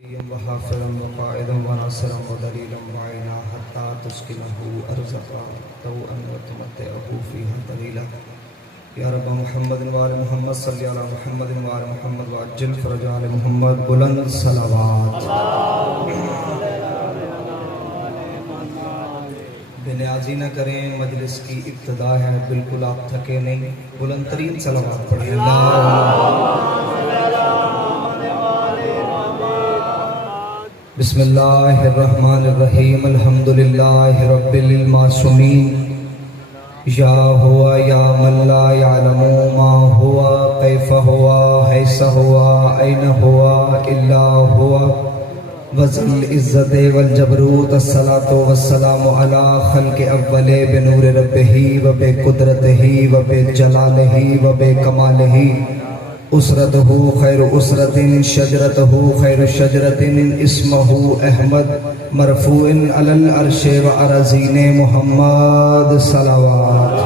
وحافظا وقائدا وناصرا ودليلا معينا حتى تسكنه أرزقا طوعا وتمتعه فيها طويلا. یا رب محمد وآل محمد صلی علی محمد وآل محمد وعجل فرج آل محمد. بلند صلوات. بے نیازی نہ کریں، مجلس کی ابتدا ہے، بالکل آپ تھکے نہیں. بلند ترین صلوات پڑھیں. بسم اللہ الرحمن الرحیم. الحمدللہ رب المعصومین. یا ہوا یا من لا یعلم ما ہوا کیف ہوا حیث ہوا این ہوا الا ہوا وذل العزت والجبروت. الصلاۃ والسلام علی خلق اول بنور ربہ و بقدرتہ و بجلالہ و بکمالہ. اسرتہ خیر اسرت شجرتہ خیر شجرت اسمہ احمد مرفوع علی العرش و ارضین محمد. صلوات.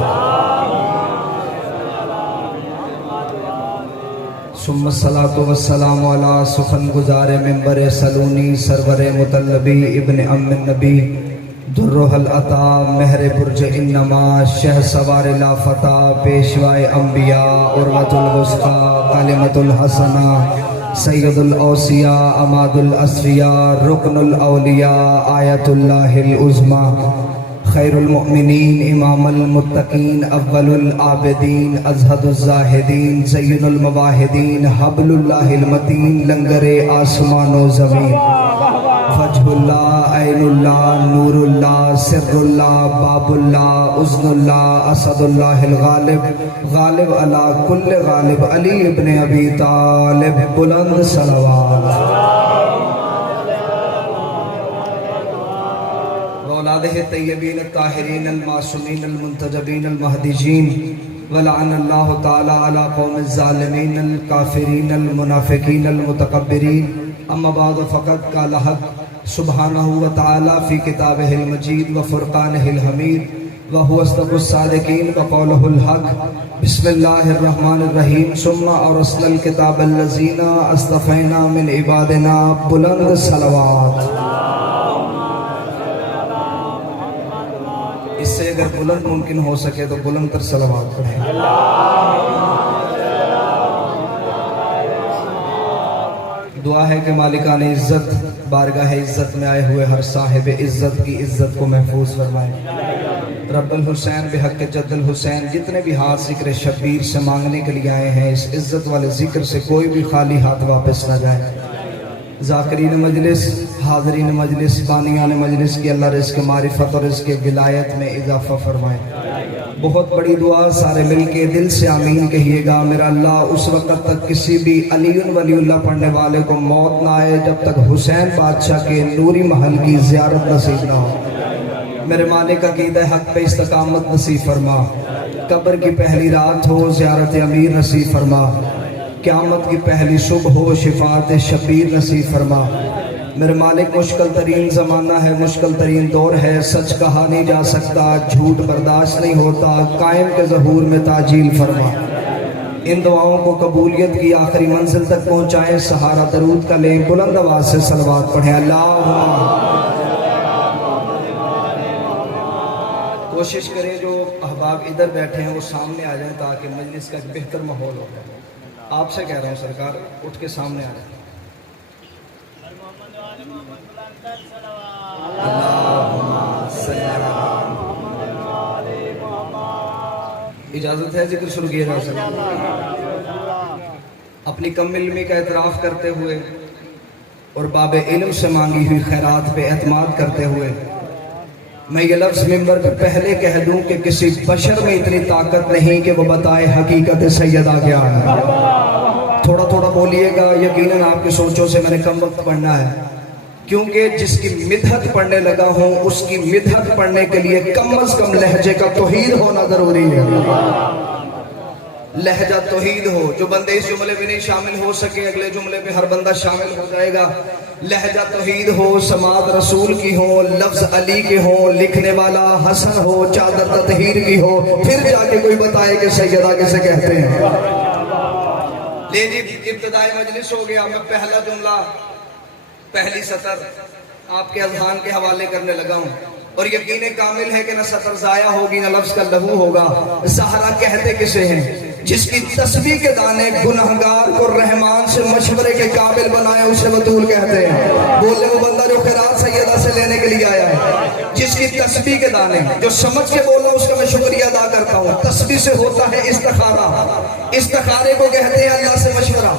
ثم الصلاۃ والسلام علی سخن گزار منبر سلونی سرور مطلبی ابن ام النبی درہ العطا مہر برج انما شہ سوار لا فتح پیشوائے انبیاء عروۃ الوثقی کلمۃ الحسنہ سید الاوصیاء عماد الاسفیاء رکن الاولیاء آیت اللہ العظمی خیر المؤمنین امام المتقین اول العابدین ازہد الزاہدین زین المواحدین حبل اللہ المتین لنگر آسمان و زمین وجہ اللہ عین اللہ نور اللہ سر اللہ باب اللہ اذن اللہ اسد اللہ الغالب غالب علی کل غالب علی ابن ابی طالب. بلند صلوات. وأولادہ طیبین الطاہرین المعصومین المنتجبین المہدیین. ولعن اللہ تعالی علی قوم الظالمین الکافرین المنافقین المتکبرین. اما بعد فقد قال حق سبحانہ وتعالی فی کتابہ المجید وفرقانہ الحمید وهو اصدق الصادقین وقولہ الحق. بسم اللہ الرحمن الرحیم. ثم اورثنا الکتاب الذین اصطفینا من عبادنا. بلند صلوات. اس سے اگر بلند ممکن ہو سکے تو بلند تر صلوات پڑھیں. دعا ہے کہ مالکان عزت بارگاہ عزت میں آئے ہوئے ہر صاحب عزت کی عزت کو محفوظ فرمائے. رب الحسین بحق جد الحسین جتنے بھی ہاتھ ذکر شبیر سے مانگنے کے لیے آئے ہیں، اس عزت والے ذکر سے کوئی بھی خالی ہاتھ واپس نہ جائے. ذاکرین مجلس، حاضرین مجلس، بانیان مجلس کی اللہ رزق معرفت اور رزق ولایت میں اضافہ فرمائے. بہت بڑی دعا، سارے مل کے دل سے آمین کہیے گا. میرا اللہ اس وقت تک کسی بھی علی ولی اللہ پڑھنے والے کو موت نہ آئے جب تک حسین بادشاہ کے نوری محل کی زیارت نصیب نہ ہو. میرے مالک عقیدہ حق پہ استقامت نصیب فرما. قبر کی پہلی رات ہو زیارت امیر نصیب فرما. قیامت کی پہلی صبح ہو شفاعت شبیر نصیب فرما. میرے مالک مشکل ترین زمانہ ہے، مشکل ترین دور ہے، سچ کہا نہیں جا سکتا، جھوٹ برداشت نہیں ہوتا. قائم کے ظہور میں تعجیل فرما. ان دعاؤں کو قبولیت کی آخری منزل تک پہنچائیں. سہارا درود کا لیں، بلند آواز سے صلوات پڑھیں. اللہم کوشش کریں جو احباب ادھر بیٹھے ہیں وہ سامنے آ جائیں تاکہ مجلس کا ایک بہتر ماحول ہو. آپ سے کہہ رہا ہوں سرکار اٹھ کے سامنے آ جائیں. اجازت ہے ذکر شروع کیا جا سکتا. اپنی کم علمی کا اعتراف کرتے ہوئے اور باب علم سے مانگی ہوئی خیرات پہ اعتماد کرتے ہوئے میں یہ لفظ ممبر پہ پہلے کہہ دوں کہ کسی بشر میں اتنی طاقت نہیں کہ وہ بتائے حقیقت سیدہ کیا ہے. تھوڑا تھوڑا بولیے گا، یقیناً آپ کی سوچوں سے میں نے کم وقت پڑھنا ہے، کیونکہ جس کی مدحت پڑھنے لگا ہوں اس کی مدحت پڑھنے کے لیے کم از کم لہجے کا توحید ہونا ضروری ہے. لہجہ توحید ہو. جو بندے اس جملے میں نہیں شامل ہو سکے اگلے جملے میں ہر بندہ شامل ہو جائے گا. لہجہ توحید ہو، سماعت رسول کی ہو، لفظ علی کے ہو، لکھنے والا حسن ہو، چادر تطہیر کی ہو، پھر جا کے کوئی بتائے کہ سیدہ کسے کہتے ہیں. لے جی ابتدائی مجلس ہو گیا. میں پہلا جملہ پہلی سطر آپ کے اذہان کے حوالے کرنے لگا ہوں، اور یقین کامل ہے کہ نہ سطر ضائع ہوگی نہ لفظ کا لغو ہوگا۔ زہرا کہتے کسے ہیں؟ جس کی تسبیح کے دانے گنہگار کو رحمان سے مشورے کے قابل بنائے اسے بطول کہتے ہیں۔ بولے وہ بندہ جو خیرات سیدہ سے لینے کے لیے آیا ہے، جس کی تسبیح کے دانے، جو سمجھ کے بولا اس کا میں شکریہ ادا کرتا ہوں۔ تسبیح سے ہوتا ہے استخارہ، استخارے کو کہتے ہیں اللہ سے مشورہ۔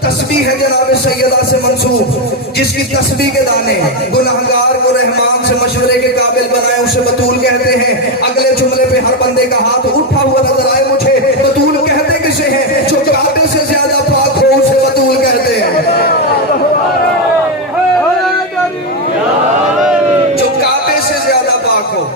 تسبیح ہے جناب سیدہ سے منسوب، جس کی تسبیح کے دانے گنہگار کو رحمان سے مشورے کے قابل بنائے اسے بطول کہتے ہیں۔ اگلے جملے پہ ہر بندے کا ہاتھ اٹھا ہوا نظر آئے مجھے۔ بطول کہتے کسے ہیں؟ جو کعبے سے زیادہ پاک ہو اسے بطول کہتے ہیں۔ جو کعبے سے زیادہ پاک ہو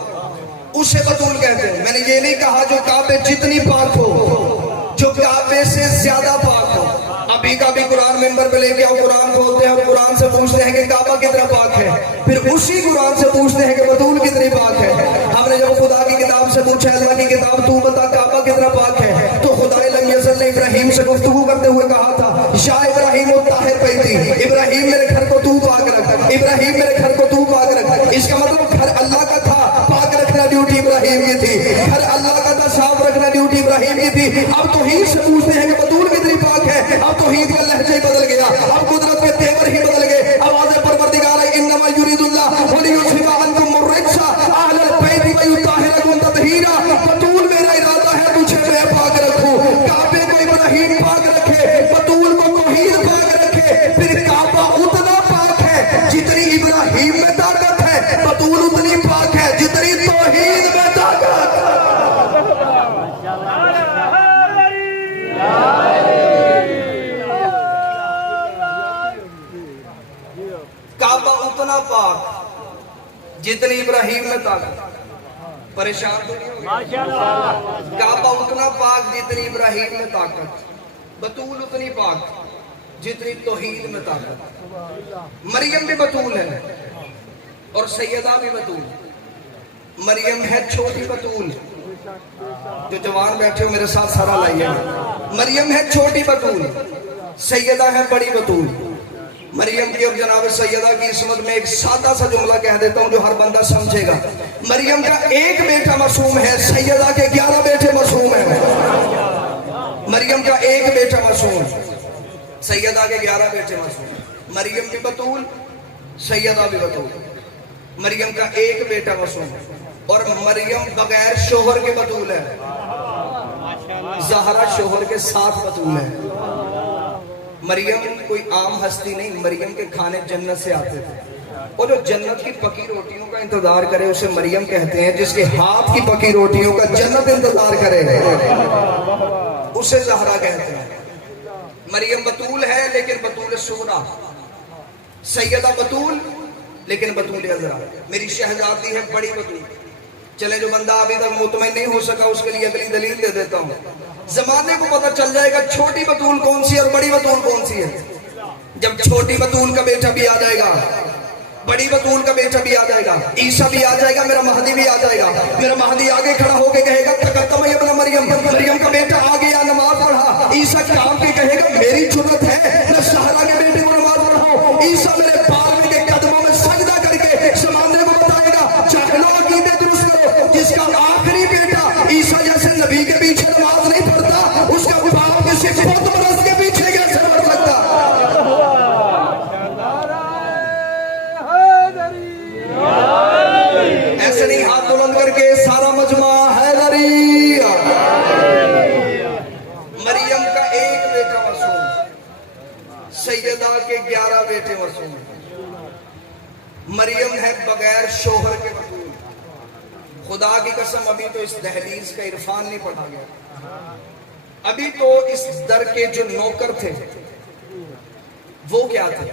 اسے بطول کہتے ہیں۔ میں نے یہ نہیں کہا جو کعبے جتنی پاک ہو، جو کعبے سے زیادہ پاک ہو۔ ابھی کا بھی قرآن ممبر پہ لے کے آؤ، قرآن کھولتے ہیں اور قرآن سے پوچھتے ہیں کہ کعبہ کتنا پاک ہے، پھر اسی قرآن سے پوچھتے ہیں کہ بطول کتنی پاک ہے۔ ہم نے جب خدا کی کتاب سے پوچھا اللہ کی کتاب تو بتا کعبہ کتنا پاک ہے، تو خدا لم یزل نے ابراہیم سے گفتگو کرتے ہوئے کہا تھا یا ابراہیم الطاہر پیتی، ابراہیم میرے گھر کو تو پاک رکھ، ابراہیم میرے گھر کو تو پاک رکھ۔ اس کا مطلب گھر اللہ کا تھا، پاک رکھنا ڈیوٹی ابراہیم کی تھی۔ گھر اللہ کا تھا، صاف رکھنا ڈیوٹی ابراہیم کی تھی۔ اب توحید سے پوچھتے ہیں کہ بطول کتنی پاک ہے، اب توحید کا لہجہ ہی بدل گیا، اب قدرت کے تیور ہی بدل گئے۔ آواز پروردگار ہے انما یرید اللہ ولیذھب عنکم الرجس اہل البیت ویطہرکم تطہیرا۔ بطول میرا ارادہ ہے تجھے میں پاک رکھوں۔ کعبے کو ابراہیم پاک رکھے، بطول کو توحید پاک رکھے، پھر کعبہ اتنا پاک ہے جتنی ابراہیم میں طاقت ہے، بطول اتنی پاک ہے جتنی توحید میں طاقت۔ کعبہ اتنا پاک جتنی ابراہیم میں طاقت۔ پریشان تو نہیں ہوئے؟ کعبہ اتنا پاک جتنی ابراہیم میں طاقت، بطول اتنی پاک جتنی توحید میں طاقت۔ مریم بھی بطول ہے اور سیدہ بھی بطول۔ مریم ہے چھوٹی بطول، جو جوان بیٹھے ہو میرے ساتھ سارا لائیے۔ مریم ہے چھوٹی بطول، سیدہ ہے بڑی بطول۔ مریم کی اور جناب سیدہ کی عصمت میں ایک سادہ سا جملہ کہہ دیتا ہوں جو ہر بندہ سمجھے گا۔ مریم کا ایک بیٹا معصوم ہے، سیدہ کے 11 بیٹے معصوم ہیں۔ مریم کا ایک بیٹا معصوم، سیدہ کے 11 بیٹے معصوم۔ مریم بھی بطول، سیدہ بھی بطول۔ مریم کا ایک بیٹا معصوم اور مریم بغیر شوہر کے بطول ہے، زہرا شوہر کے ساتھ بطول ہے۔ مریم کوئی عام ہستی نہیں، مریم کے کھانے جنت سے آتے تھے، اور جو جنت کی پکی روٹیوں کا انتظار کرے اسے مریم کہتے ہیں۔ جس کے ہاتھ کی پکی روٹیوں کا جنت انتظار کرے اسے زہرا کہتے ہیں۔ مریم بطول ہے لیکن بطول صغریٰ، سیدہ بطول لیکن بطول عذرا۔ میری شہزادی ہے بڑی بطول۔ چلے جو بندہ ابھی تک مطمئن نہیں ہو سکا اس کے لیے اگلی دلیل دے دیتا ہوں۔ زمانے کو پتہ چل جائے گا چھوٹی بطول کون سی ہے اور بڑی بطول کون سی ہے جب چھوٹی بطول کا بیٹا بھی آ جائے گا، بڑی بطول کا بیٹا بھی آ جائے گا، عیسیٰ بھی آ جائے گا، میرا مہدی بھی آ جائے گا۔ میرا مہدی آگے کھڑا ہو کے کہے گا تقدم ابن مریم، مریم کا بیٹا آ گیا نماز پڑھا۔ عیسیٰ کام کے کہے گا میری جرت ہے میں زہرا کے بیٹے کو نماز پڑھاؤں۔ عیسیٰ میرے باپ کے قدموں میں سجدہ کر کے زمانے کو بتائے گا جاہلوں عقیدے درست کرو۔ جس کا آخری بیٹا عیسیٰ جیسے نبی کے پیچھے نماز نہیں پڑھتا، اس کا باپ کسی بت پرست کے پیچھے کیسے پڑھ سکتا؟ ایسے نہیں ہاتھ بلند کر کے سارا مجمع حیدری۔ مریم کا ایک بیٹا معصوم، سیدہ کے 11 بیٹے معصوم۔ مریم ہے بغیر شوہر کے بطول۔ خدا کی قسم ابھی تو اس دہلیز کا عرفان نہیں پڑھا گیا، ابھی تو اس در کے جو نوکر تھے وہ کیا تھے؟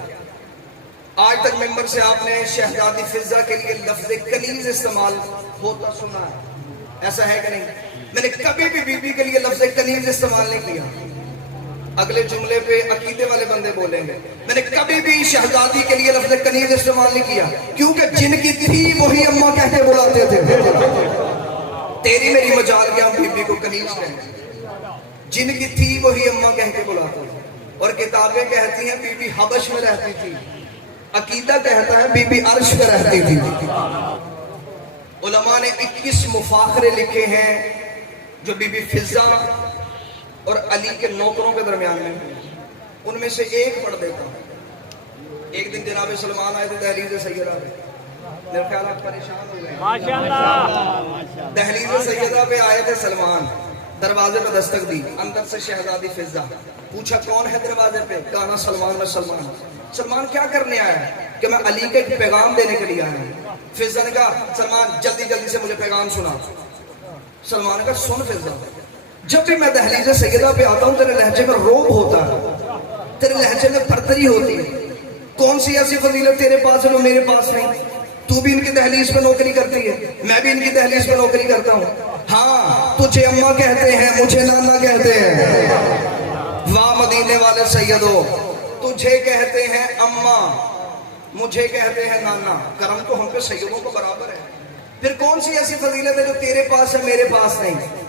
آج تک ممبر سے آپ نے شہزادی فضہ کے لیے لفظ کنیز استعمال ہوتا سنا ہے، ایسا ہے کہ نہیں؟ میں نے کبھی بھی بی بی کے لیے لفظ کنیز استعمال نہیں کیا۔ اگلے جملے پہ عقیدے والے بندے بولیں گے میں نے کبھی بھی شہزادی کے لیے لفظ کنیز استعمال نہیں کیا، کیونکہ جن کی تھی وہی اماں کہہ کے بلاتے تھے۔ تیری میری مجال کے ہم بی بی کو کنیز کہیں، جن کی تھی وہی اماں کہہ کے بلاتے تھے۔ اور کتابیں کہتی ہیں بی بی حبش میں رہتی تھی، عقیدہ کہتا ہے بی بی عرش پہ رہتی تھی. علماء نے 21 مفاخرے لکھے ہیں جو بی بی فضہ اور علی کے نوکروں کے درمیان میں. ان میں سے ایک پڑھ دیتا ہوں. ایک دن جناب سلمان آئے تھے دہلیز سیدہ پہ. میرے خیال آپ پریشان ہو گئے. ماشاءاللہ. دہلیز سیدہ پہ آئے تھے سلمان. دروازے پہ دستک دی. اندر سے شہزادی فضہ. پوچھا کون ہے دروازے پہ؟ کہا سلمان. میں سلمان. سلمان کیا کرنے آیا ہے؟ کہ میں علی کے ایک پیغام دینے کے لیے آیا ہوں. فضہ نے کہا سلمان جلدی جلدی سے مجھے پیغام سنا. سلمان نے کہا سن فضہ، جب بھی میں دہلیز سیدہ پہ آتا ہوں تیرے لہجے میں روب ہوتا ہے، تیرے لہجے میں برتری ہوتی ہے. کون سی ایسی فضیلت تیرے پاس ہے جو میرے پاس نہیں؟ تو بھی ان کی دہلیز پہ نوکری کرتی ہے، میں بھی ان کی دہلیز پہ نوکری کرتا ہوں. ہاں تجھے اماں کہتے ہیں، مجھے نانا کہتے ہیں. واہ مدینے والے سیدو، تجھے کہتے ہیں اماں، مجھے کہتے ہیں نانا. کرم تو ہم پہ سیدوں کو برابر ہے. پھر کون سی ایسی فضیلت ہے جو تیرے پاس ہے میرے پاس نہیں؟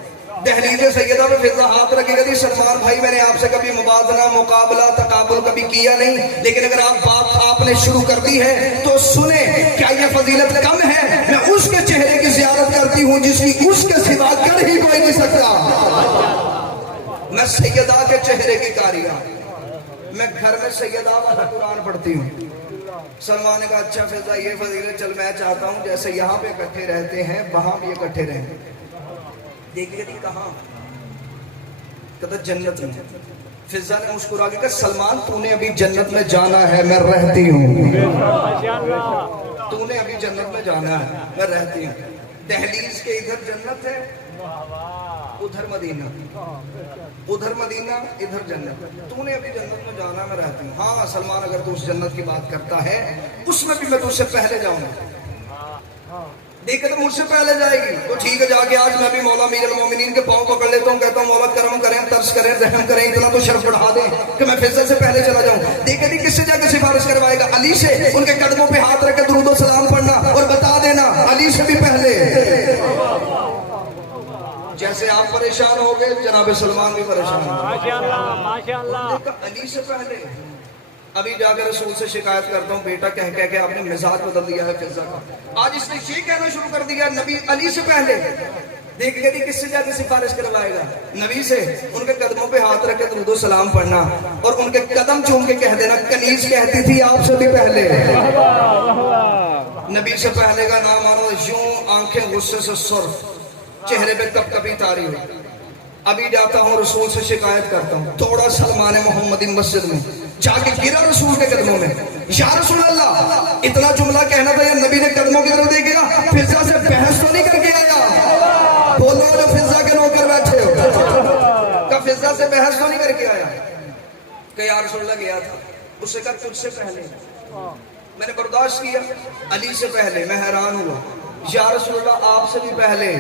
دہلیز سیدہ میں فضہ ہاتھ رکھے گا. سلمان بھائی میں نے آپ سے کبھی مبادلہ مقابلہ تقابل کبھی کیا نہیں، لیکن اگر آپ نے شروع کر دی ہے تو سنیں، کیا یہ فضیلت کم ہے؟ میں اس کے چہرے کی زیارت کرتی ہوں جس کی اس کے سوا کر ہی کوئی نہیں سکتا. میں سیدہ کے چہرے کی کاریاں، میں گھر میں سیدہ والا قرآن پڑھتی ہوں. سلمان نے کہا اچھا فضہ یہ فضیلت، چل میں چاہتا ہوں جیسے یہاں پہ اکٹھے رہتے ہیں وہاں بھی اکٹھے رہیں. دیکھیے کہ کہاں؟ کہتا جنت میں. فضہ نے مسکرا کے کہا سلمان تو نے ابھی جنت میں جانا ہے، میں رہتی ہوں. تو نے ابھی جنت میں جانا ہے، میں رہتی ہوں. دہلیز کے ادھر جنت ہے، ادھر مدینہ، ادھر مدینہ ادھر جنت. تو نے ابھی جنت میں جانا ہے، میں رہتی ہوں. ہاں سلمان اگر تو اس جنت کی بات کرتا ہے اس میں بھی میں تو اس سے پہلے جاؤں گا. دیکھے تو مجھ سے پہلے جائے گی تو ٹھیک ہے، جا کے آج میں بھی مولا امیر المومنین کے پاؤں پکڑ لیتا ہوں، کہتا ہوں مولا کرم کریں، ترس کریں، رحم کریں، اتنا تو شرف بڑھا دیں کہ میں فضہ سے پہلے چلا جاؤں. دیکھے نہیں کس سے جا کے سفارش کروائے گا؟ علی سے. ان کے قدموں پہ ہاتھ رکھ کے درود و سلام پڑھنا اور بتا دینا علی سے بھی پہلے. جیسے آپ پریشان ہو گئے جناب سلمان بھی پریشان ہو گئے. علی سے پہلے. ابھی جا کے رسول سے شکایت کرتا ہوں بیٹا کہہ کہ آپ نے مزاج بدل دیا ہے فضہ کا. آج اس نے یہ کہنا شروع کر دیا نبی علی سے پہلے. دیکھ کے کس سے جا کے سفارش کروائے گا؟ نبی سے. ان کے قدموں پہ ہاتھ رکھ کے درود و سلام پڑھنا اور ان کے قدم چوم کے کہہ دینا کنیز کہتی تھی آپ سے بھی پہلے. نبی سے پہلے کا نام آنا. یوں آنکھیں غصے سے سرخ، چہرے پہ کب کبھی تاری ہوئی. ابھی جاتا ہوں رسول سے شکایت کرتا ہوں. تھوڑا سلمان محمدی مسجد میں جا کے گرا رسول کے قدموں میں. یا رسول اللہ، اتنا جملہ کہنا تھا، یہ نبی نے قدموں کی طرف دیکھ گیا. فضہ سے بحث تو نہیں کر کے آیا؟ بولو جو فضہ کے نوکر بیٹھے ہو، کہ فضہ سے بحث تو نہیں کر کے آیا؟ کہ یا رسول اللہ گیا تھا. اس سے کہا تجھ سے پہلے میں نے برداشت کیا، علی سے پہلے. میں حیران ہوا. یا رسول اللہ آپ سے بھی پہلے.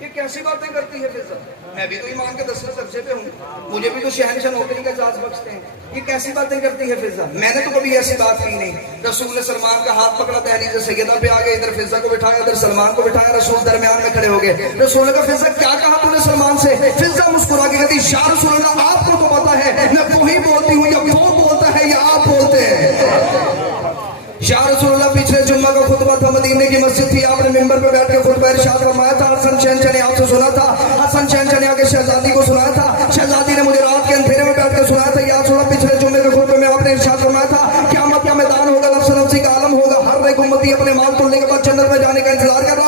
یہ کیسی باتیں کرتی ہے فضہ؟ میں بھی تو ایمان کے 10ویں درجے پہ ہوں، مجھے بھی تو شہنشاہ نوکری کا اعزاز بخشتے ہیں. یہ کیسی باتیں کرتی ہے فضہ؟ میں نے تو کبھی ایسی بات کی نہیں. رسول نے سلمان کا ہاتھ پکڑا، دہلیز سیدہ پہ آ گئے، ادھر فضہ کو بٹھایا، ادھر سلمان کو بٹھایا. رسول درمیان میں کھڑے ہو گئے. رسول نے کہا فضہ کیا کہا تو نے سلمان سے؟ فضہ مسکرا کے کہتی یا رسول اللہ آپ کو تو پتا ہے میں وہی بولتی ہوں، یا وہ بولتا ہے یا آپ بولتے ہیں. یا رسول اللہ پچھلے جمعہ کا خطبہ تھا، مدینے کی مسجد تھی، آپ نے ممبر پہ بیٹھ کے خطبہ ارشاد فرمایا تھا. حسن شہنشاہ نے آپ سے سنا تھا، حسن شہنشاہ نے آگے شہزادی کو سنایا تھا، شہزادی نے مجھے رات کے اندھیرے میں بیٹھ کے سنایا تھا. یا رسول اللہ پچھلے جمعے کے خطبے میں آپ نے ارشاد فرمایا تھا قیامت کا میدان ہوگا، نفس نفسی کا عالم ہوگا، ہر ایک امتی اپنے مال تولنے کے بعد جنت میں جانے کا انتظار کر رہا